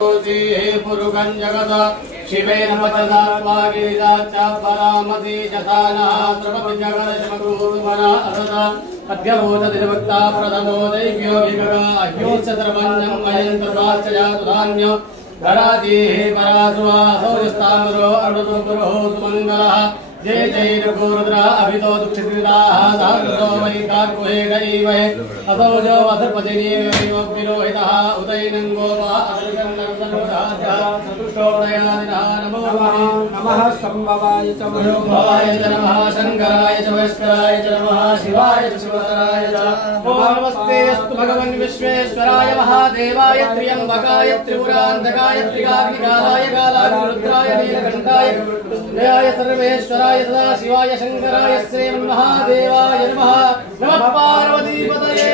पुरुगं जगत शिवेन वचनात्मा गिरिजाचापरामति जसानः सर्वं जगदशमकुरुमना असदा अभ्यभूतदिनवक्ता प्रथमो दैव्यो विगगा अह्योच्च सर्वञ्जं मयन्तर्वाश्च जातुधान्यो धरातिः परासुवासो यस्तामरो अर्वतोपुरो सुमङ्गलः जय जय रघुरुद्रा अभितो दुःखिताः सहस्रो वैकार्कुहे गरीवहे असौ जो वसर्पतिनीव विरोहितः उदयनं गोपः अदृशं नर्दनोदाः सतुष्टोदयादिनः नमो नमः संभवाय च भवाय च नमः शङ्कराय च वैष्कराय च नमः शिवाय च शिवतराय च ओम नमस्ते अस्तु भगवन् विश्वेश्वराय महादेवाय त्र्यम्बकाय त्रिपुरान्तकाय त्रिकाग्निकालाय कालाग्निरुद्राय नीलकण्ठाय जयाय सर्वेश्वराय सदाशिवाय शङ्कराय श्रीमन्महादेवाय नमः नमः पार्वतीपतये